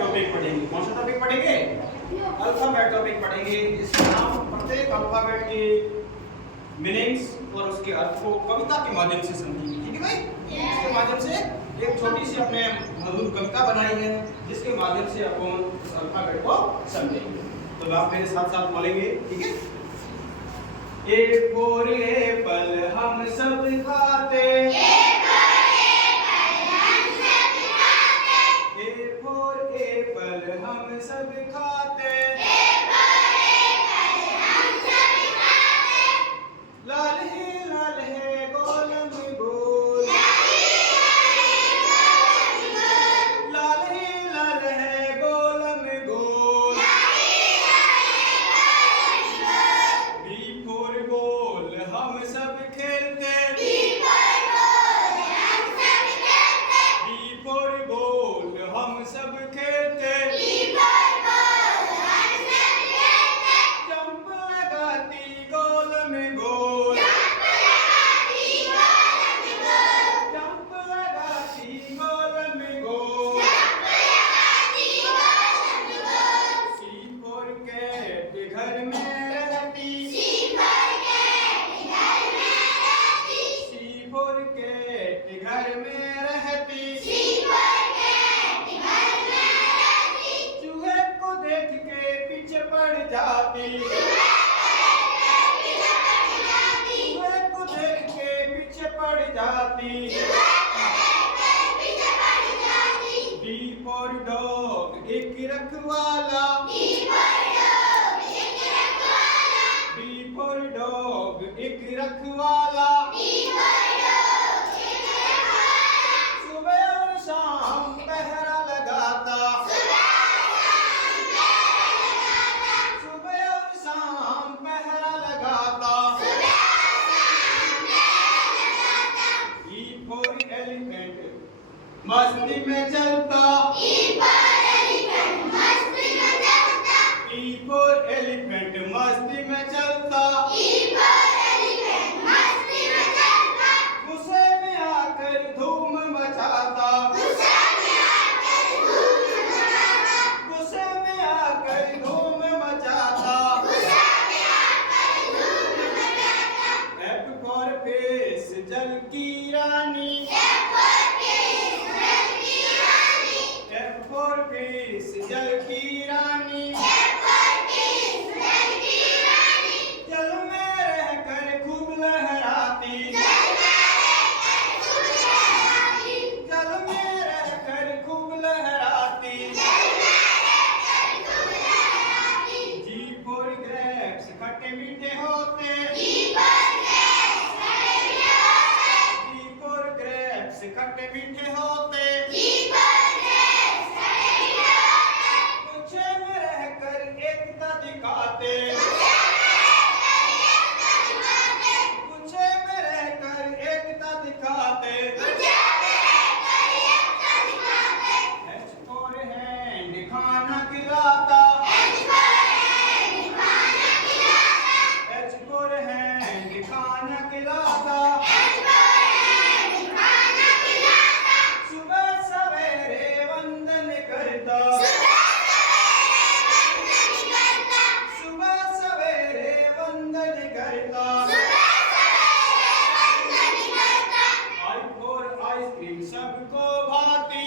Topic पढ़ेंगे। कौन सा टॉपिक पढ़ेंगे? अल्फाबेट टॉपिक पढ़ेंगे। इसमें हम प्रत्येक अल्फाबेट के मीनिंग्स और उसके अर्थ को कविता के माध्यम से समझेंगे। ठीक है भाई? इसके माध्यम से एक छोटी सी अपने मधुर कविता बनाई है जिसके माध्यम से अपन उस अल्फाबेट को समझेंगे। तो आप मेरे साथ साथ बोलेंगे, ठीक है? ए फॉर एप्पल हम सब खाते, हम सब खाते, लाल है गोल में गोल, लाल है गोल में गोल, बी फॉर बॉल हम सब खेलते, बी फॉर बॉल हम सब खेलते, घर में रहती, चूहे को देख के पीछे पड़ जाती, चूहे को देख के पीछे पड़ जाती, डी फॉर डॉग एक रखवाला, डी फॉर डॉग एक रखवाला, शाम पहरा लगाता, सुबह और शाम पहरा लगाता, ई फॉर एलिफेंट मस्ती में चलता, ई फॉर एलिफेंट मस्ती में चलता, गुस्से में आकर धूम मचाता, जल की रानी, एफ फॉर फिश जल की रानी, जल में रहकर खूब लहराती, जल में रहकर खूब लहराती, जी फॉर ग्रेप्स खट्टे मीठे होते, खट्टे मीठे होते, गुच्छे में रहकर एकता दिखाते, गुच्छे में रहकर एकता दिखाते, एच फॉर हैंड खाना खिलाता, एच फॉर हैंड खाना खिलाता, सबको भाती,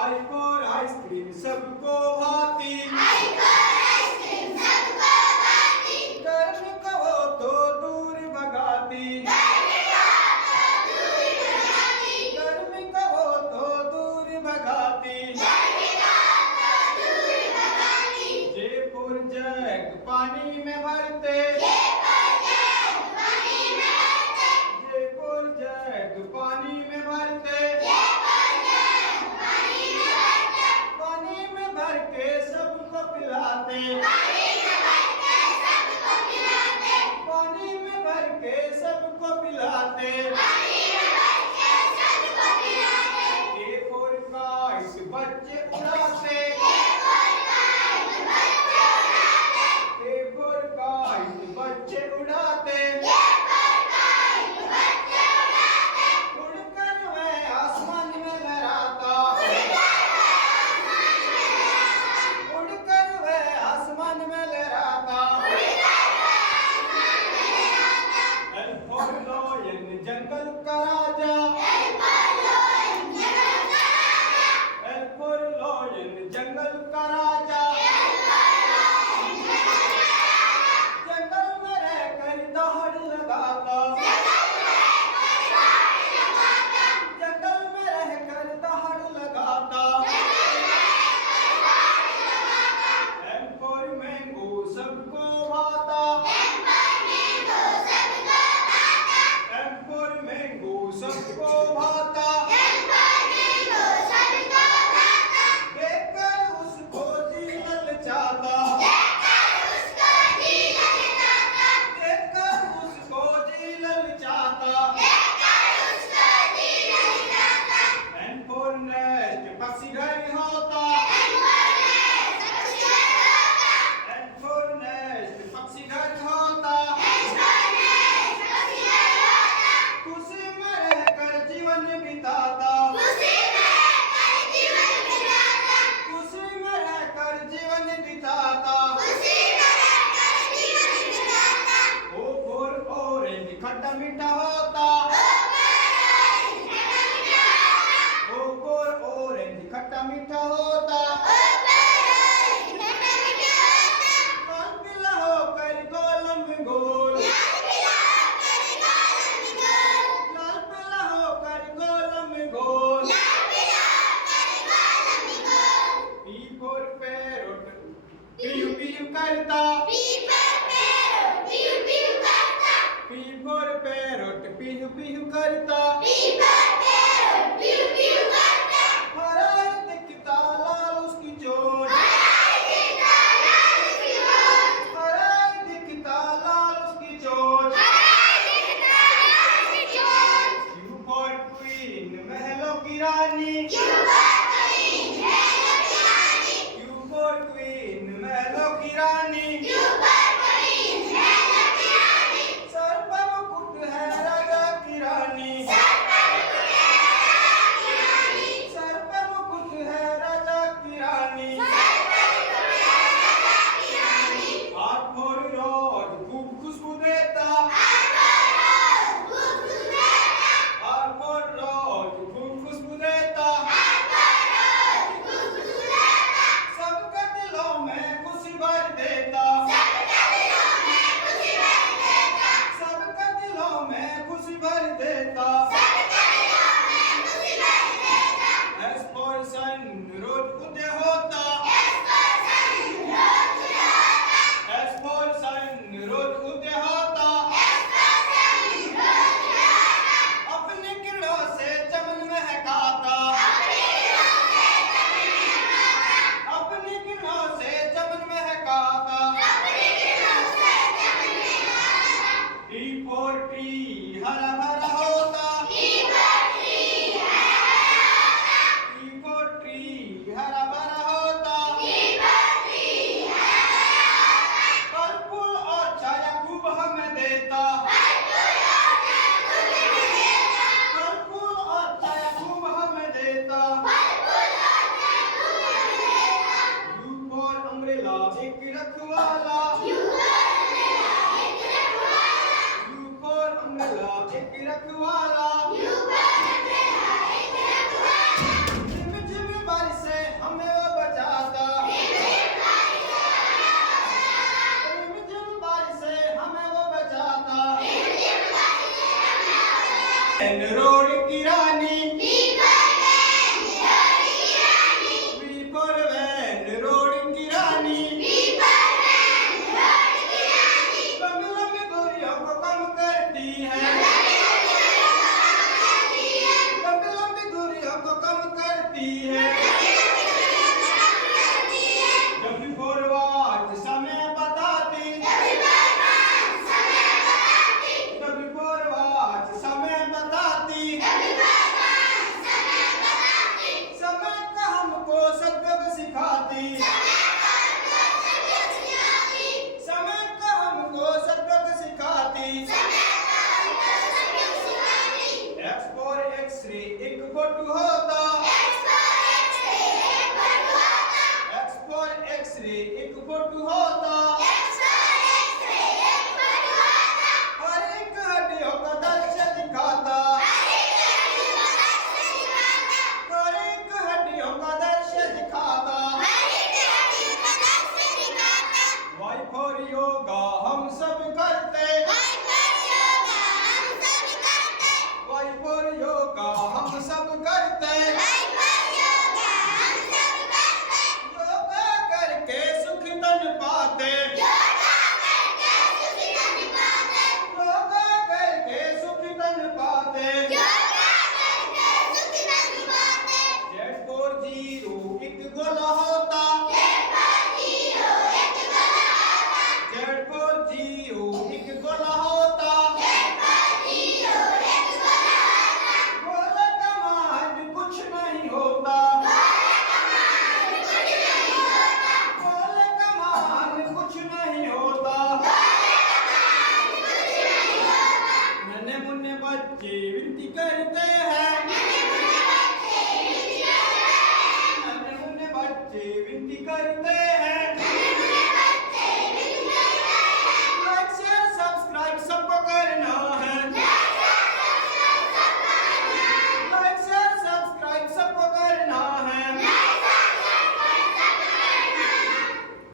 आई फॉर आइसक्रीम सबको भाती, गर्म कहो तो दूर भगाती, गर्म कहो तो दूर भगाती, जे फॉर जग पानी में भरते, पानी में भरते, पानी में भर के सबको पिलाते, पानी में भर के सबको पिलाते, ए फॉर काइट बच्चे उड़ाते, ए फॉर काइट बच्चे उड़ाते, आसमान में लहरा टी है